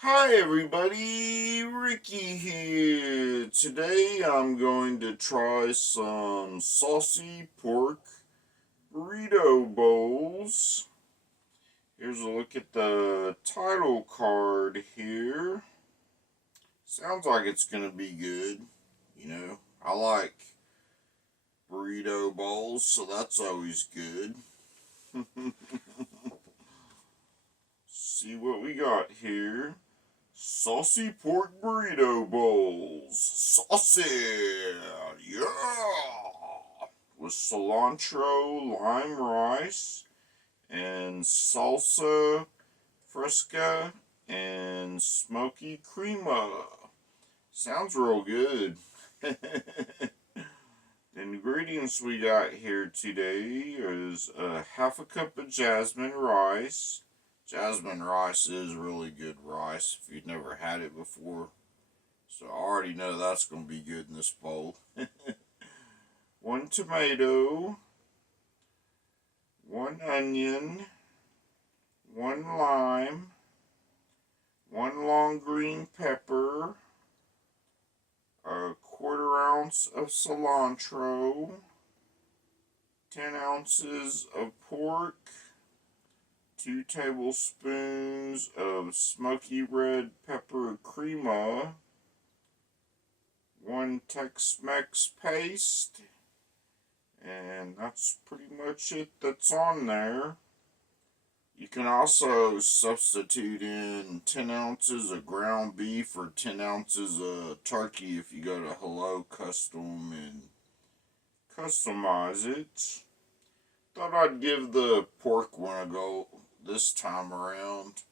Hi everybody, Ricky here. Today I'm going to try some saucy pork burrito bowls. Here's a look at the title card here. Sounds like it's going to be good. I like burrito bowls, so that's always good. See what we got here. Saucy pork burrito bowls. Saucy! Yeah! With cilantro, lime rice, and salsa fresca, and smoky crema. Sounds real good. The ingredients we got here today is half a cup of jasmine rice. Jasmine rice is really good rice if you've never had it before. So I already know that's going to be good in this bowl. One tomato, one onion, one lime, one long green pepper, a quarter ounce of cilantro, 10 ounces of pork, 2 tablespoons of smoky red pepper crema, 1 Tex-Mex paste, and that's pretty much it that's on there. You can also substitute in 10 ounces of ground beef or 10 ounces of turkey if you go to Hello Custom and customize it. Thought I'd give the pork one a go this time around.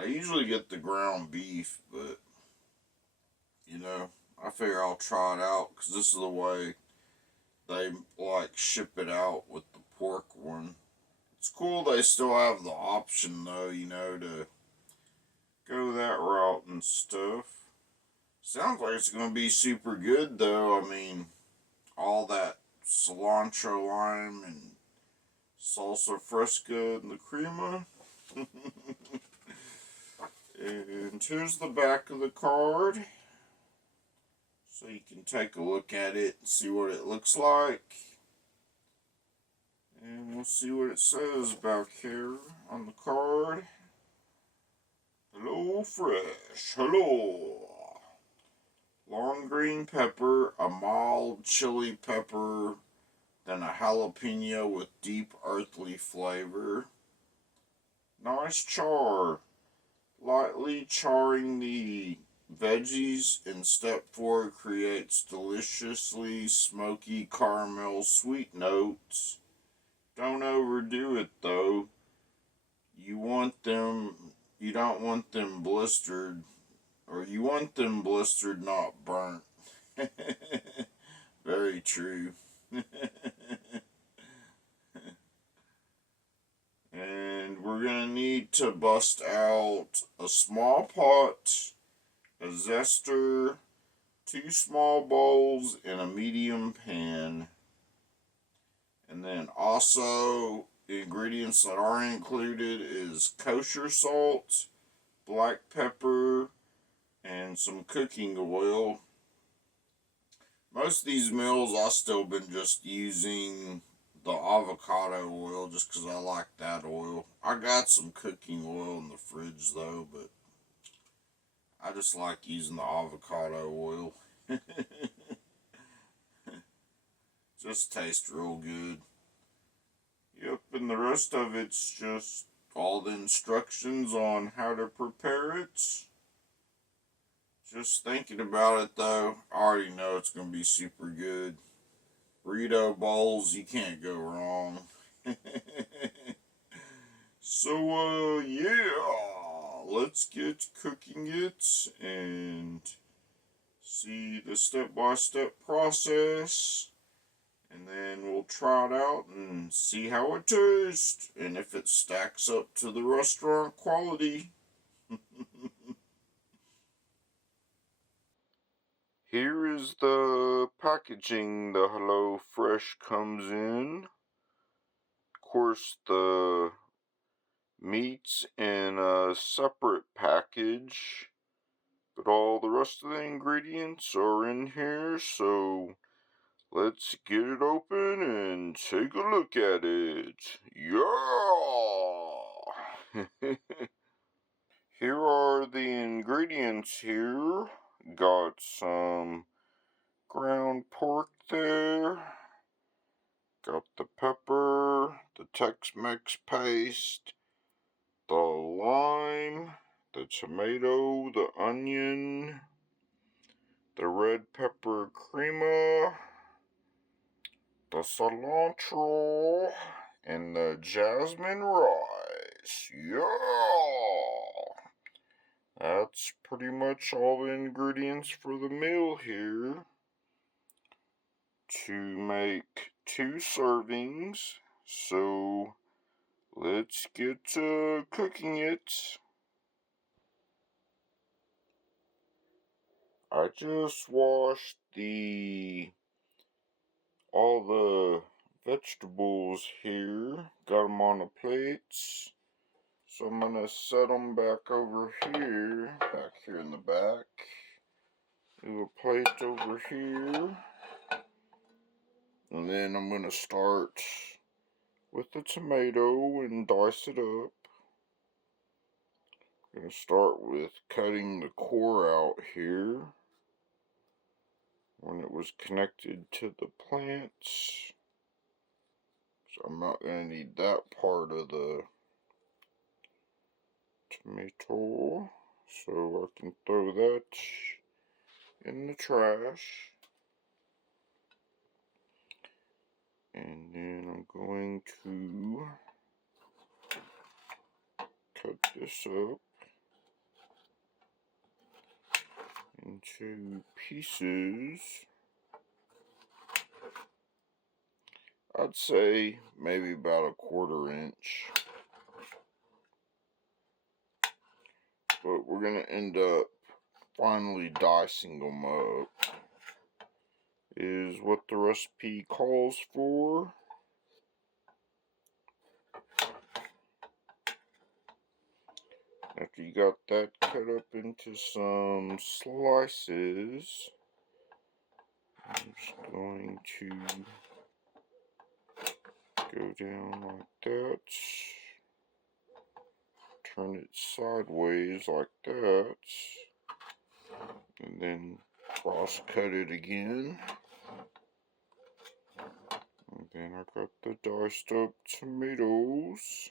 I usually get the ground beef, but I figure I'll try it out because this is the way they ship it out with the pork one. It's cool they still have the option though, to go that route and stuff. Sounds like it's gonna be super good though. I mean, all that cilantro, lime, and salsa fresca and the crema. And here's the back of the card. So you can take a look at it and see what it looks like. And we'll see what it says about here on the card. Hello Fresh. Hello. Long green pepper, a mild chili pepper, then a jalapeno with deep earthly flavor. Nice char. Lightly charring the veggies in step 4 creates deliciously smoky caramel sweet notes. Don't overdo it though. You don't want them blistered, or you want them blistered, not burnt. Very true. And we're going to need to bust out a small pot, a zester, 2 small bowls, and a medium pan. And then also, the ingredients that are included is kosher salt, black pepper, and some cooking oil. Most of these meals I've still been just using the avocado oil just because I like that oil. I got some cooking oil in the fridge though, but I just like using the avocado oil. Just tastes real good. Yep, and the rest of it's just all the instructions on how to prepare it. Just thinking about it though, I already know it's going to be super good. Burrito bowls, you can't go wrong. So, yeah, let's get cooking it and see the step-by-step process. And then we'll try it out and see how it tastes and if it stacks up to the restaurant quality. Here is the packaging the Hello Fresh comes in. Of course, the Meats in a separate package, but all the rest of the ingredients are in here, so let's get it open and take a look at it. Yeah! Here are the ingredients here. Got some ground pork there. Got the pepper, the Tex-Mex paste, the lime, the tomato, the onion, the red pepper crema, the cilantro, and the jasmine rice. Yeah! That's pretty much all the ingredients for the meal here. To make 2 servings, so let's get to cooking it. I just washed all the vegetables here, got them on the plates, so I'm gonna set them back over here, in the back. Do a plate over here. And then I'm going to start with the tomato and dice it up. I'm going to start with cutting the core out here when it was connected to the plants. So I'm not going to need that part of the tomato. So I can throw that in the trash. And then I'm going to cut this up into pieces. I'd say maybe about 1/4 inch. But we're going to end up finally dicing them up. Is what the recipe calls for. After you got that cut up into some slices, I'm just going to go down like that. Turn it sideways like that. And then cross cut it again. And then I got the diced up tomatoes.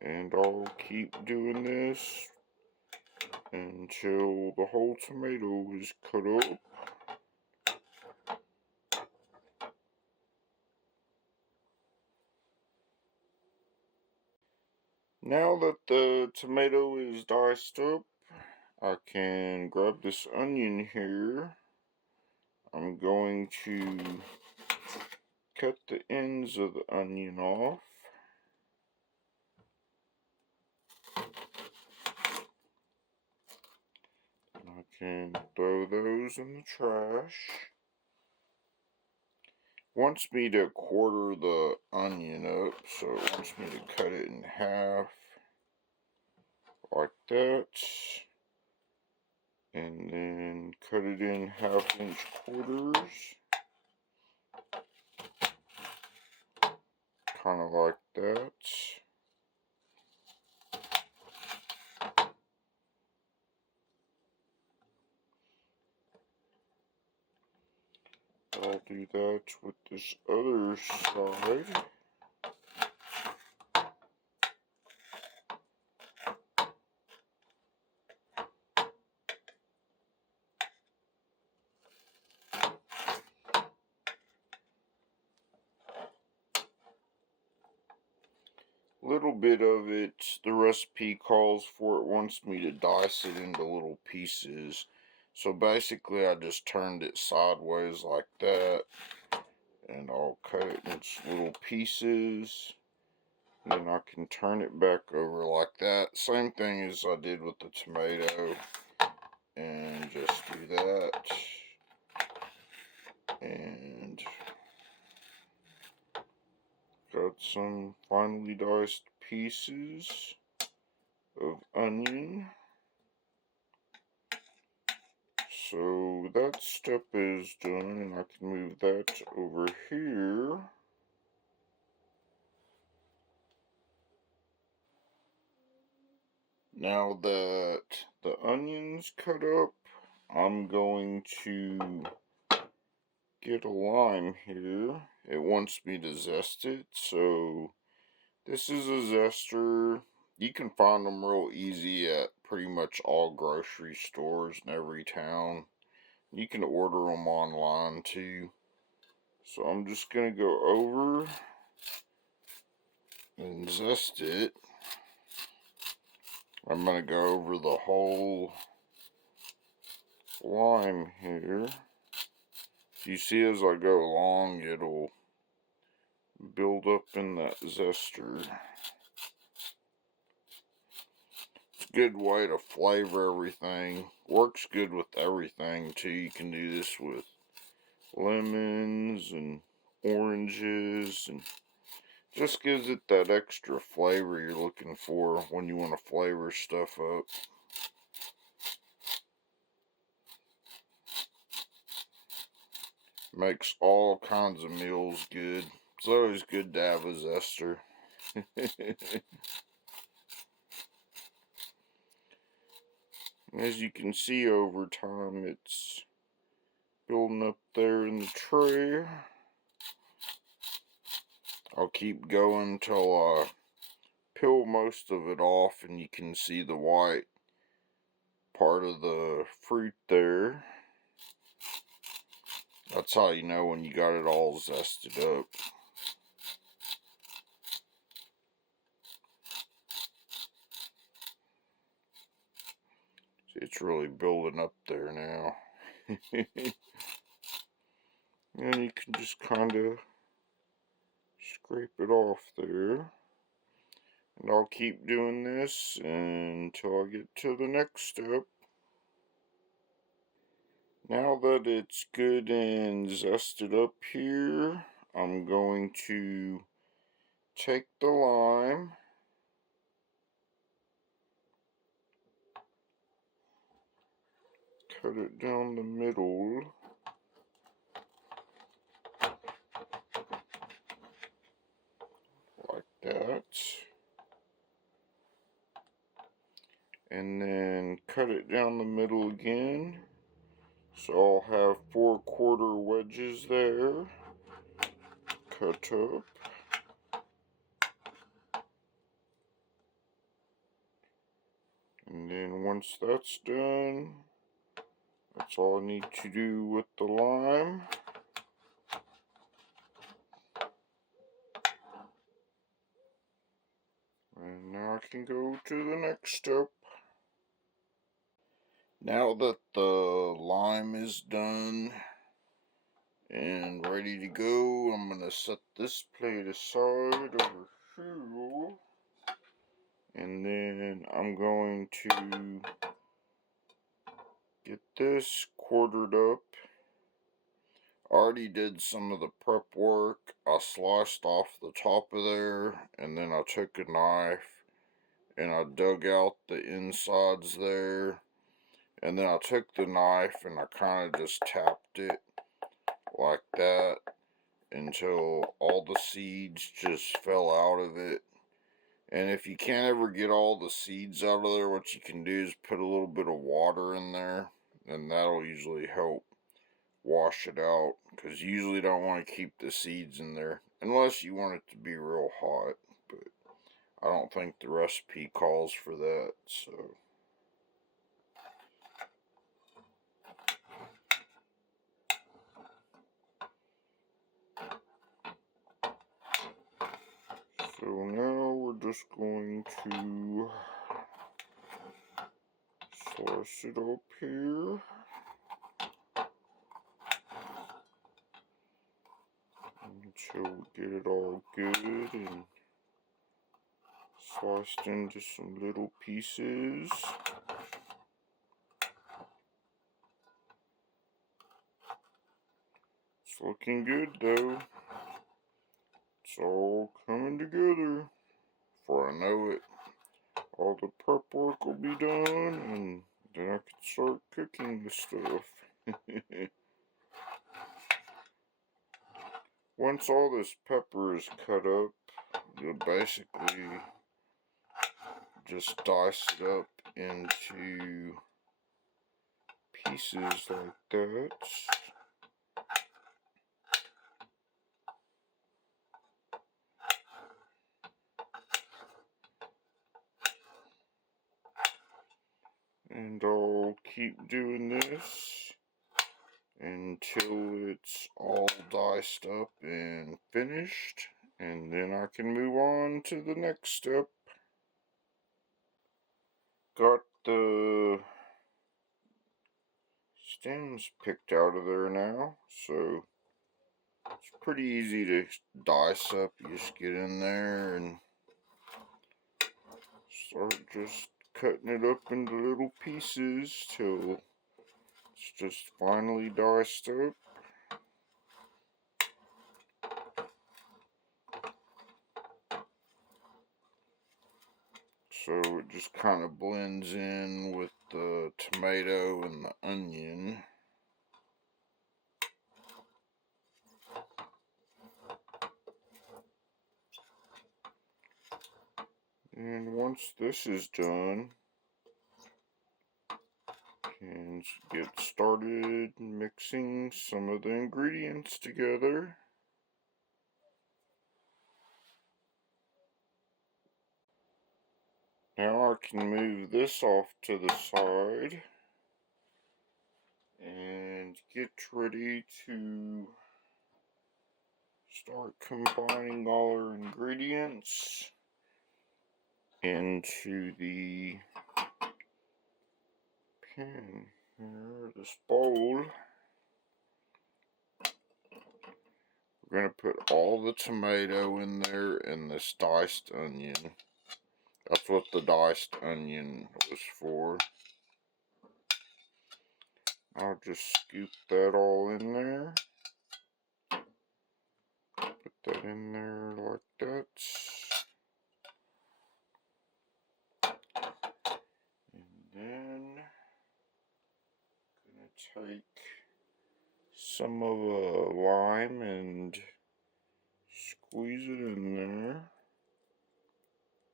And I'll keep doing this until the whole tomato is cut up. Now that the tomato is diced up, I can grab this onion here. I'm going to cut the ends of the onion off. And I can throw those in the trash. Wants me to quarter the onion up, so it wants me to cut it in half like that, and then cut it in 1/2 inch quarters, kind of like that. I'll do that with this other side. Little bit of it, the recipe calls for, it wants me to dice it into little pieces. So basically I just turned it sideways like that, and I'll cut it into little pieces. And then I can turn it back over like that. Same thing as I did with the tomato. And just do that. And got some finely diced pieces of onion. So that step is done, and I can move that over here. Now that the onion's cut up, I'm going to get a lime here. It wants me to zest it, so this is a zester. You can find them real easy at pretty much all grocery stores in every town. You can order them online too. So I'm just going to go over and zest it. I'm going to go over the whole lime here. You see, as I go along, it'll build up in that zester. It's a good way to flavor everything. Works good with everything too. You can do this with lemons and oranges, and just gives it that extra flavor you're looking for when you want to flavor stuff up. Makes all kinds of meals good. It's always good to have a zester. As you can see, over time it's building up there in the tray. I'll keep going till I peel most of it off and you can see the white part of the fruit there. That's how you know when you got it all zested up. See, it's really building up there now. And you can just kind of scrape it off there. And I'll keep doing this until I get to the next step. Now that it's good and zested up here, I'm going to take the lime, cut it down the middle, like that, and then cut it down the middle again. So I'll have 4/4 wedges there, cut up. And then once that's done, that's all I need to do with the lime. And now I can go to the next step. Now that the lime is done and ready to go, I'm going to set this plate aside over here. And then I'm going to get this quartered up. I already did some of the prep work. I sliced off the top of there, and then I took a knife and I dug out the insides there. And then I took the knife and I kind of just tapped it like that until all the seeds just fell out of it. And if you can't ever get all the seeds out of there, what you can do is put a little bit of water in there, and that'll usually help wash it out, because you usually don't want to keep the seeds in there unless you want it to be real hot, but I don't think the recipe calls for that. So now we're just going to slice it up here. Until we get it all good and sliced into some little pieces. It's looking good though. It's It's all coming together. Before I know it, all the prep work will be done, and then I can start cooking the stuff. Once all this pepper is cut up, you'll basically just dice it up into pieces like that. And I'll keep doing this until it's all diced up and finished, and then I can move on to the next step. Got the stems picked out of there now, so it's pretty easy to dice up. You just get in there and start just cutting it up into little pieces till it's just finally diced up. So it just kind of blends in with the tomato and the onion. And once this is done, can get started mixing some of the ingredients together. Now I can move this off to the side and get ready to start combining all our ingredients into the pan here, this bowl. We're going to put all the tomato in there and this diced onion. That's what the diced onion was for. I'll just scoop that all in there. Put that in there like that. And then I'm going to take some of a lime and squeeze it in there.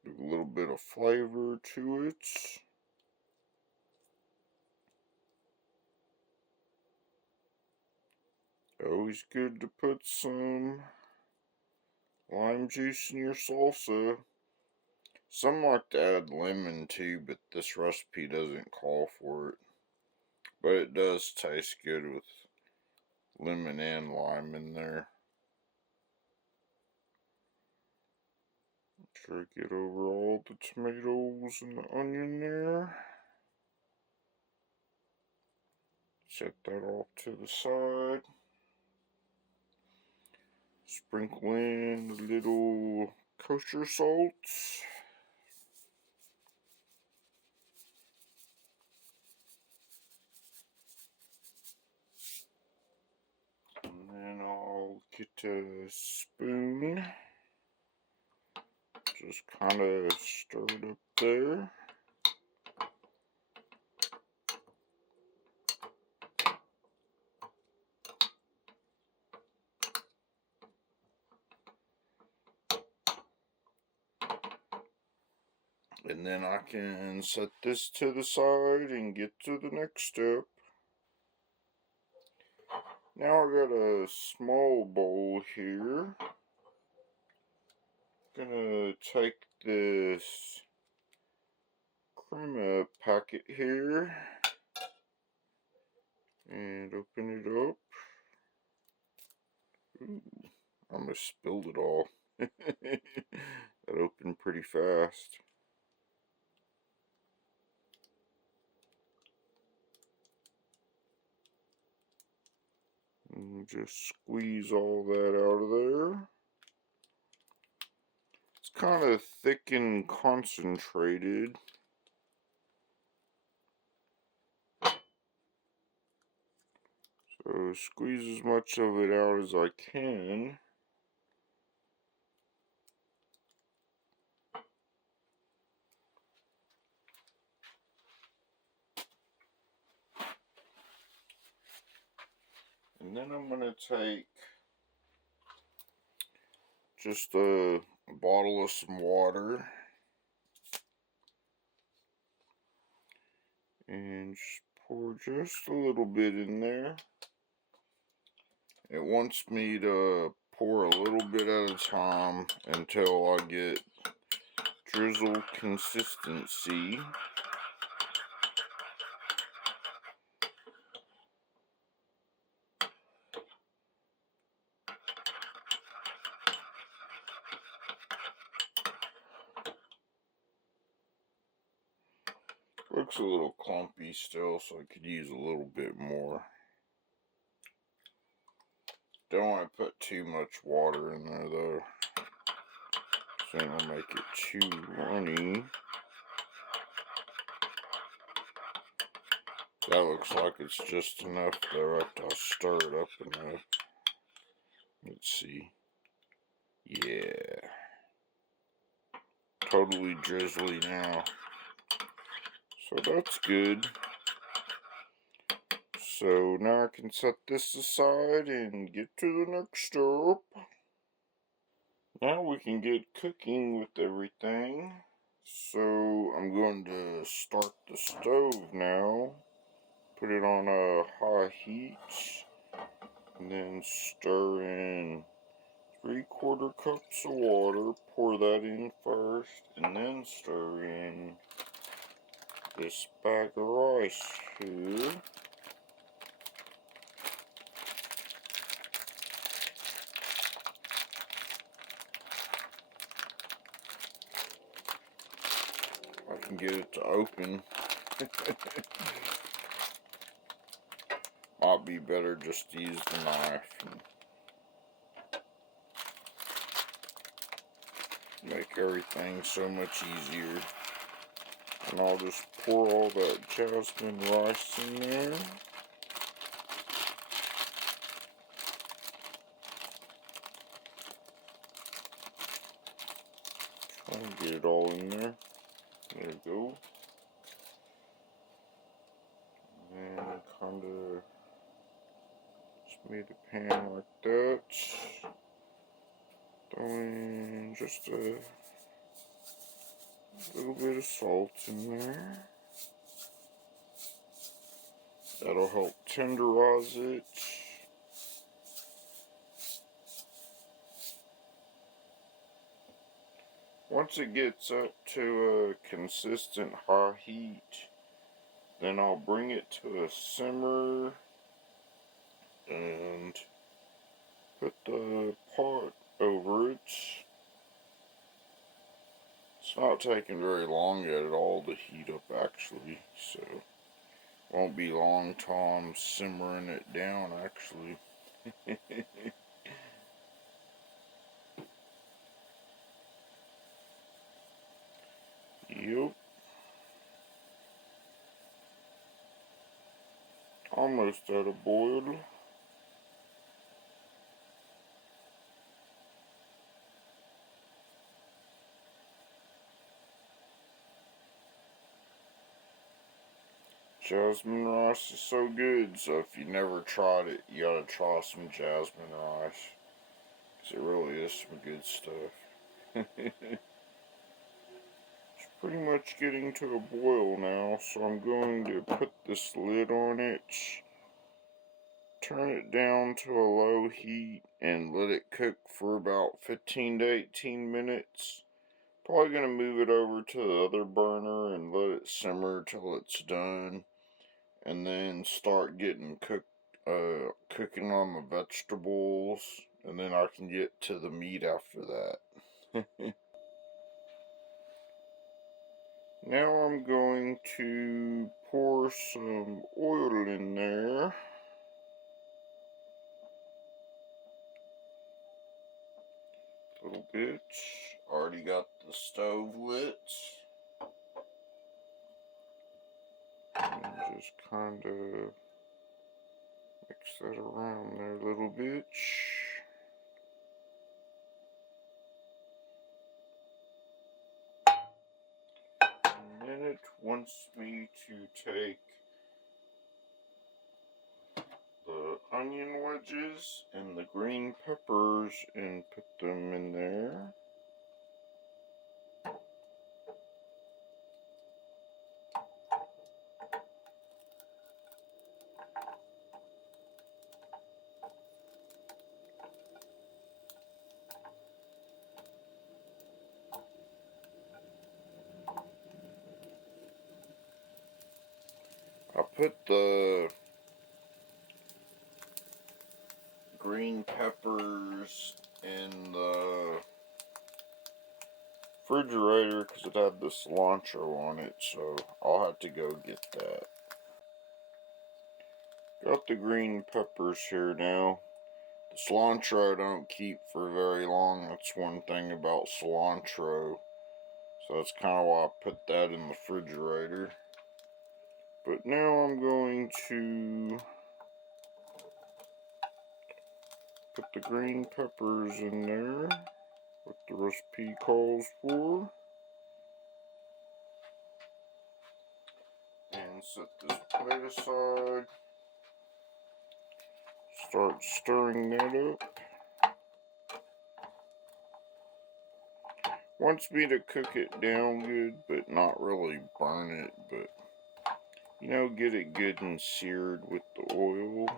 Give a little bit of flavor to it. Always good to put some lime juice in your salsa. Some like to add lemon too, but this recipe doesn't call for it. But it does taste good with lemon and lime in there. Make sure I get over all the tomatoes and the onion there. Set that off to the side. Sprinkle in a little kosher salt. And then I'll get a spoon. Just kind of stir it up there. And then I can set this to the side and get to the next step. Now I got a small bowl here. Gonna take this crema packet here and open it up. Ooh, I almost spilled it all. That opened pretty fast. And just squeeze all that out of there. It's kind of thick and concentrated. So squeeze as much of it out as I can. And then I'm going to take just a bottle of some water and just pour just a little bit in there. It wants me to pour a little bit at a time until I get drizzle consistency. Looks a little clumpy still, so I could use a little bit more. Don't want to put too much water in there though, so it'll make it too runny. That looks like it's just enough though after I stir it up enough. Let's see. Yeah. Totally drizzly now. So that's good. So now I can set this aside and get to the next step. Now we can get cooking with everything. So I'm going to start the stove now. Put it on a high heat. And then stir in 3/4 cups of water. Pour that in first. And then stir in this bag of rice here. I can get it to open. Might be better just to use the knife and make everything so much easier. And I'll just pour all that jasmine rice in there. Try and get it all in there. There we go. And then kind of just made a pan like that. Throw in just a little bit of salt in there. That'll help tenderize it. Once it gets up to a consistent high heat, then I'll bring it to a simmer and put the pot over it. It's not taking very long at all to heat up actually, so won't be long till I'm simmering it down actually. Yep. Almost at a boil. Jasmine rice is so good, so if you never tried it, you gotta try some jasmine rice. Because it really is some good stuff. It's pretty much getting to a boil now, so I'm going to put this lid on it, turn it down to a low heat, and let it cook for about 15 to 18 minutes. Probably going to move it over to the other burner and let it simmer till it's done. And then start getting cooking on the vegetables, and then I can get to the meat after that. Now I'm going to pour some oil in there. A little bit. Already got the stove lit. And just kind of mix that around there a little bit. And then it wants me to take the onion wedges and the green peppers and put them in there. I put the green peppers in the refrigerator because it had the cilantro on it, so I'll have to go get that. Got the green peppers here now. The cilantro I don't keep for very long. That's one thing about cilantro. So that's kind of why I put that in the refrigerator. But now I'm going to put the green peppers in there, what the recipe calls for. And set this plate aside. Start stirring that up. Wants me to cook it down good, but not really burn it, but you know, get it good and seared with the oil.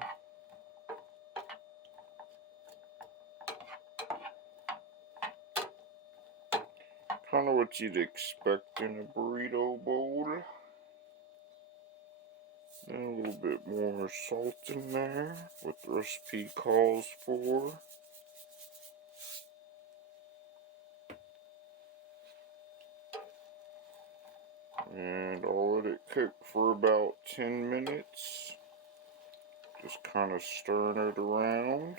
Kind of what you'd expect in a burrito bowl. Then a little bit more salt in there, what the recipe calls for. And I'll let it cook for about 10 minutes. Just kind of stirring it around.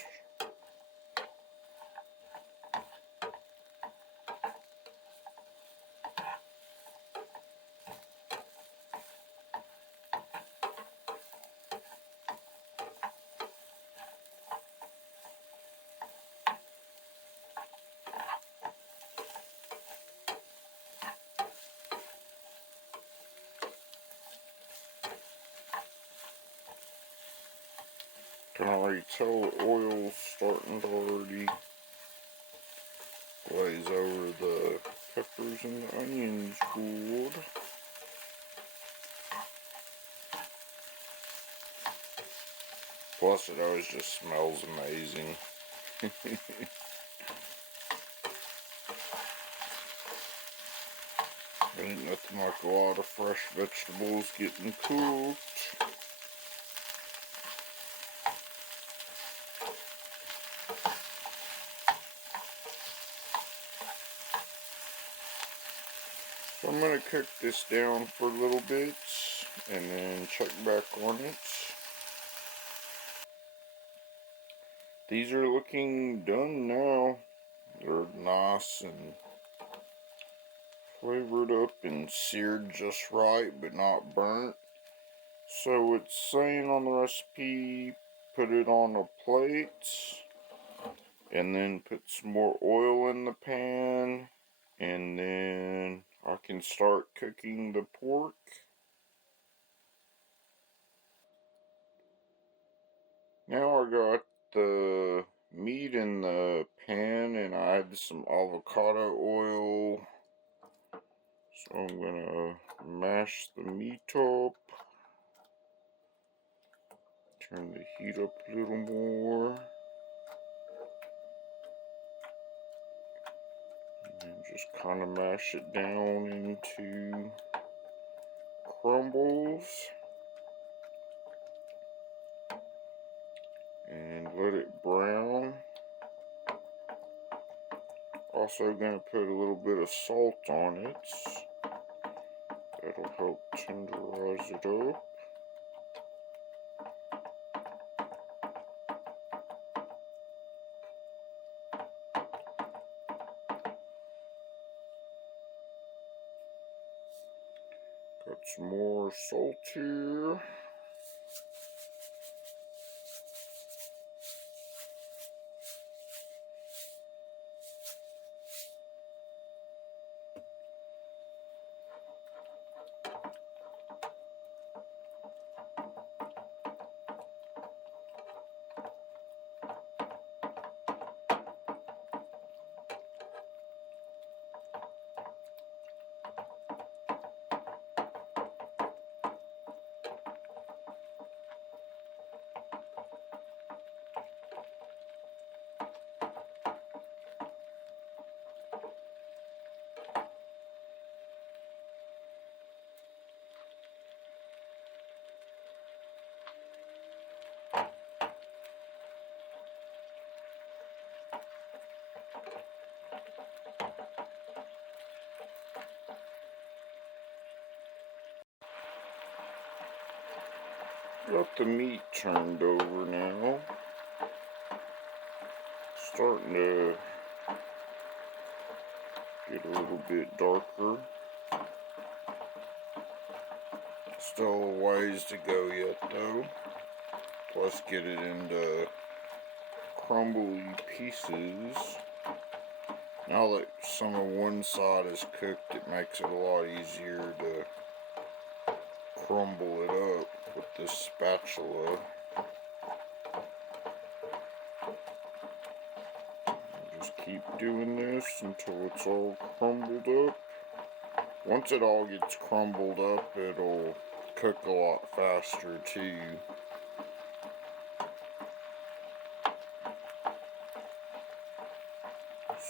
Can already tell the oil's starting to already glaze over the peppers and the onions good. Plus it always just smells amazing. Ain't nothing like a lot of fresh vegetables getting cooked. So I'm going to cook this down for a little bit and then check back on it. These are looking done now. They're nice and flavored up and seared just right, but not burnt. So it's saying on the recipe, put it on a plate and then put some more oil in the pan, and then I can start cooking the pork. Now I got the meat in the pan and I add some avocado oil. So I'm gonna mash the meat up. Turn the heat up a little more. And just kind of mash it down into crumbles. And let it brown. Also gonna put a little bit of salt on it. That'll help tenderize it up. Got some more salt here. Got the meat turned over now. Starting to get a little bit darker. Still a ways to go yet though. Let's get it into crumbly pieces. Now that some of one side is cooked, it makes it a lot easier to crumble it up with this spatula. Just keep doing this until it's all crumbled up. Once it all gets crumbled up, it'll cook a lot faster too.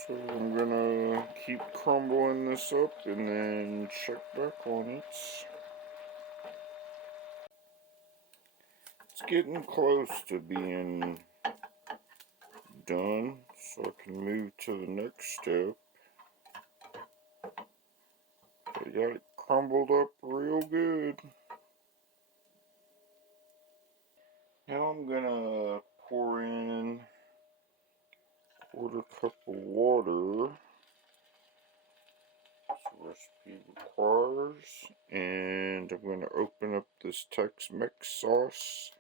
So I'm gonna keep crumbling this up and then check back on it. It's getting close to being done, so I can move to the next step. I got it crumbled up real good. Now I'm gonna pour in a 1/4 cup of water. This recipe requires, and I'm gonna open up this Tex-Mex sauce.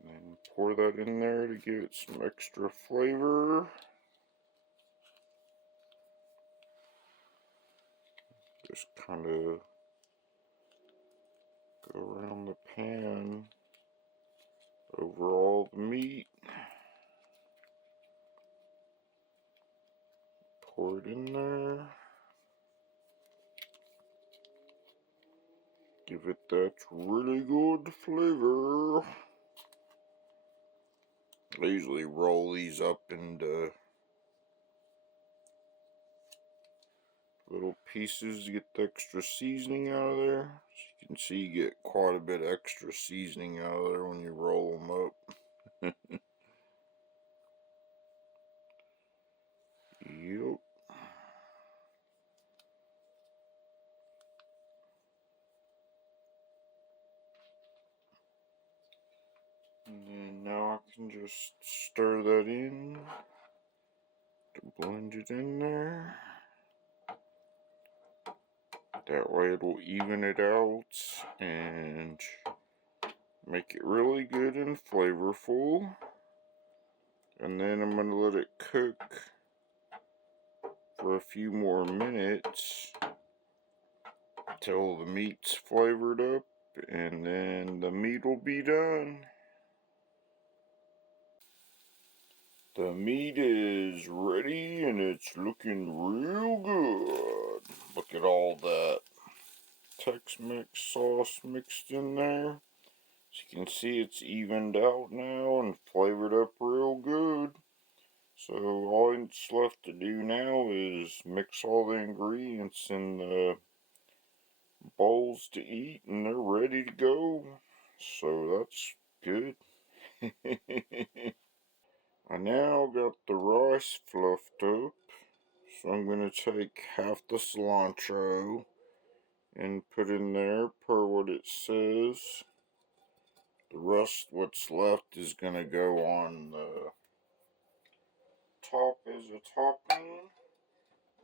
And then pour that in there to give it some extra flavor. Just kind of go around the pan over all the meat. Pour it in there. Give it that really good flavor. I usually roll these up into little pieces to get the extra seasoning out of there. As you can see, you get quite a bit extra seasoning out of there when you roll them up. Yep. And then now I can just stir that in to blend it in there. That way it'll even it out and make it really good and flavorful. And then I'm going to let it cook for a few more minutes till the meat's flavored up, and then the meat will be done. The meat is ready and it's looking real good. Look at all that Tex-Mex sauce mixed in there. As you can see, it's evened out now and flavored up real good. So all it's left to do now is mix all the ingredients in the bowls to eat, and they're ready to go. So that's good. I now got the rice fluffed up, so I'm going to take half the cilantro and put in there per what it says. The rest, what's left, is going to go on the top as a topping.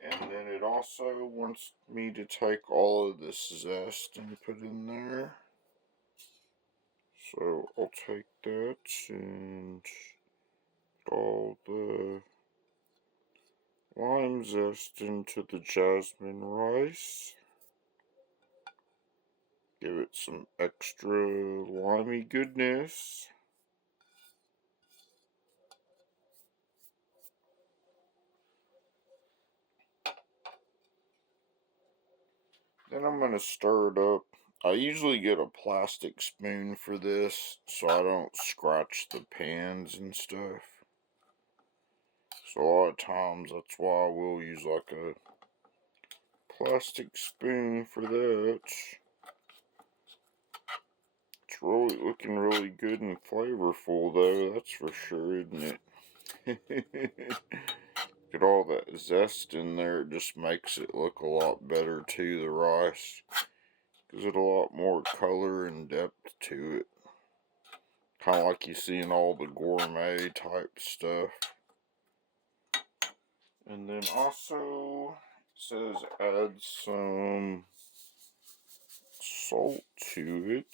And then it also wants me to take all of this zest and put in there. So I'll take that and all the lime zest into the jasmine rice. Give it some extra limey goodness. Then I'm going to stir it up. I usually get a plastic spoon for this so I don't scratch the pans and stuff. So a lot of times that's why I will use like a plastic spoon for that. It's really looking really good and flavorful though, that's for sure, isn't it? Get all that zest in there, it just makes it look a lot better too, the rice. Gives it a lot more color and depth to it. Kind of like you see in all the gourmet type stuff. And then also, it says add some salt to it.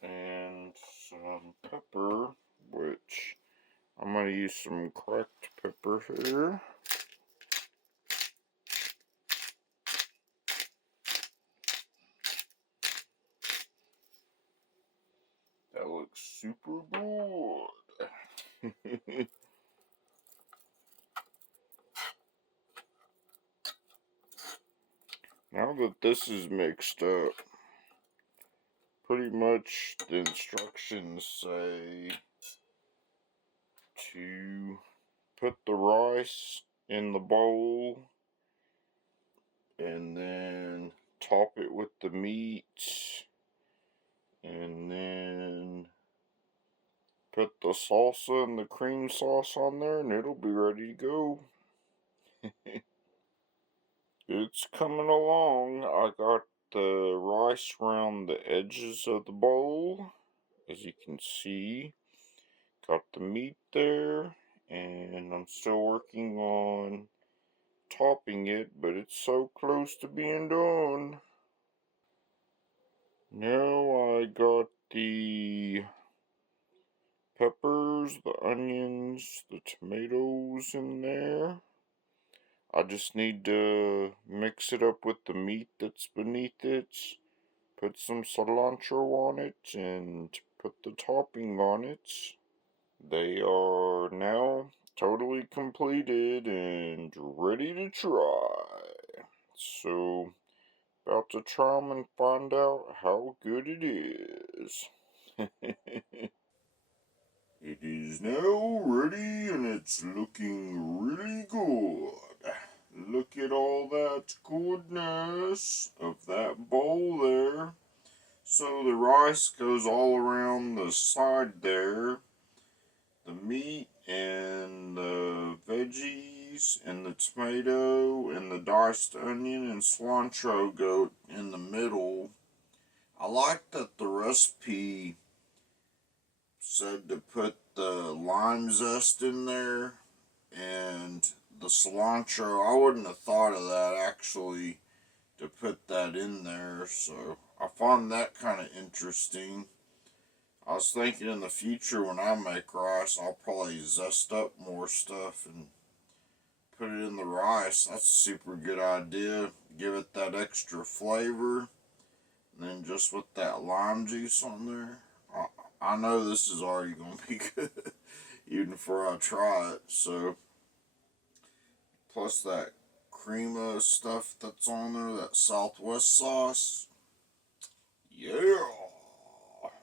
And some pepper, which I'm going to use some cracked pepper here. That looks super good. Now that this is mixed up, pretty much the instructions say to put the rice in the bowl and then top it with the meat and then put the salsa and the cream sauce on there and it'll be ready to go. It's coming along. I got the rice around the edges of the bowl, as you can see. Got the meat there, and I'm still working on topping it, but it's so close to being done. Now I got the peppers, the onions, the tomatoes in there. I just need to mix it up with the meat that's beneath it, put some cilantro on it, and put the topping on it. They are now totally completed and ready to try. So, about to try them and find out how good it is. It is now ready and it's looking really good. Look at all that goodness of that bowl there. So the rice goes all around the side there. The meat and the veggies and the tomato and the diced onion and cilantro go in the middle. I like that the recipe said to put the lime zest in there and the cilantro. I wouldn't have thought of that actually, to put that in there, so I found that kind of interesting. I was thinking in the future when I make rice, I'll probably zest up more stuff and put it in the rice. That's a super good idea. Give it that extra flavor. And then just with that lime juice on there, I know this is already going to be good even before I try it. So, plus that crema stuff that's on there, that Southwest sauce. Yeah,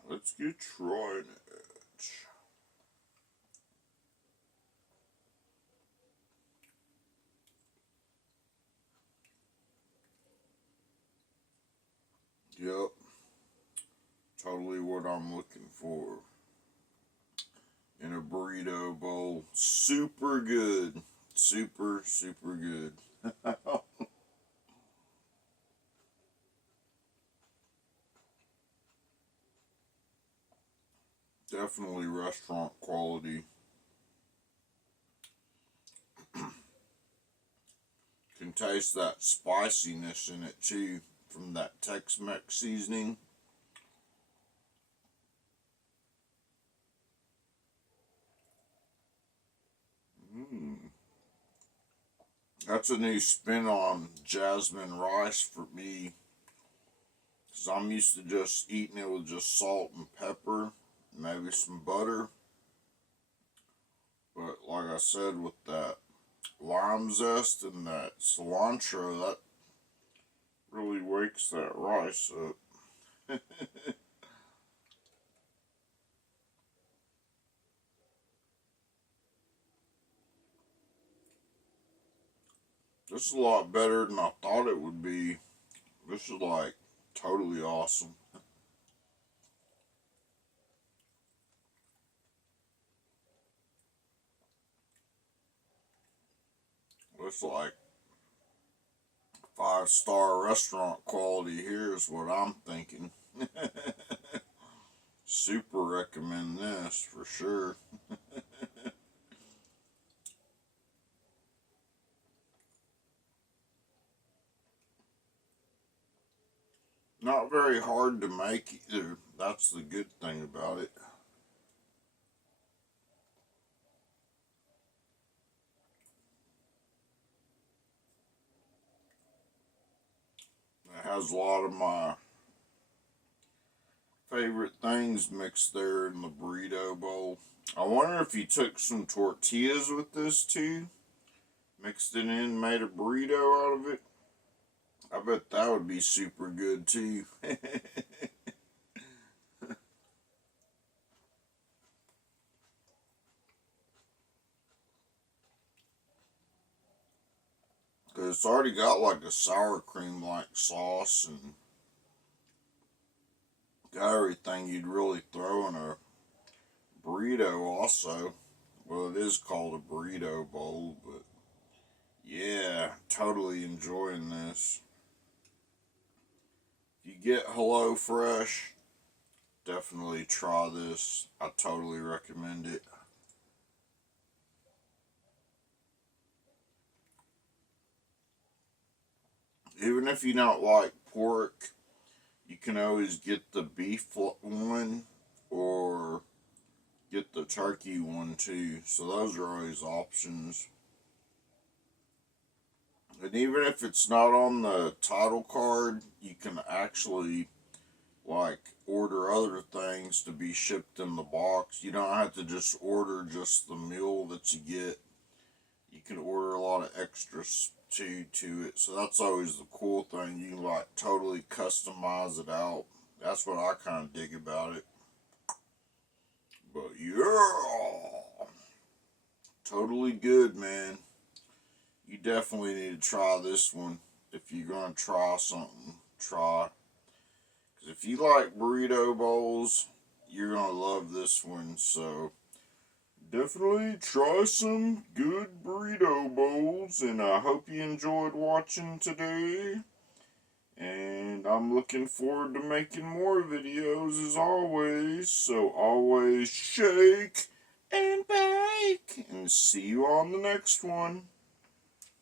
let's get trying it. Yep, totally what I'm looking for in a burrito bowl. Super good. Super, super good. Definitely restaurant quality. Can taste that spiciness in it too from that Tex-Mex seasoning. Mm. That's a new spin on jasmine rice for me. Because I'm used to just eating it with just salt and pepper, maybe some butter. But like I said, with that lime zest and that cilantro, that really wakes that rice up. This is a lot better than I thought it would be. This is like totally awesome. Looks like 5-star restaurant quality here is what I'm thinking. Super recommend this for sure. Not very hard to make either. That's the good thing about it. It has a lot of my favorite things mixed there in the burrito bowl. I wonder if you took some tortillas with this too, mixed it in, made a burrito out of it. I bet that would be super good too. Cause it's already got like a sour cream like sauce and got everything you'd really throw in a burrito also. Well, it is called a burrito bowl, but yeah, totally enjoying this. If you get Hello Fresh, definitely try this. I totally recommend it. Even if you don't like pork, you can always get the beef one or get the turkey one too. So those are always options. And even if it's not on the title card, you can actually like order other things to be shipped in the box. You don't have to just order just the meal that you get. You can order a lot of extras too to it. So that's always the cool thing. You can like totally customize it out. That's what I kind of dig about it. But yeah, totally good, man. You definitely need to try this one. If you're going to try something, try. Because if you like burrito bowls, you're going to love this one. So definitely try some good burrito bowls. And I hope you enjoyed watching today. And I'm looking forward to making more videos as always. So always shake and bake. And see you on the next one.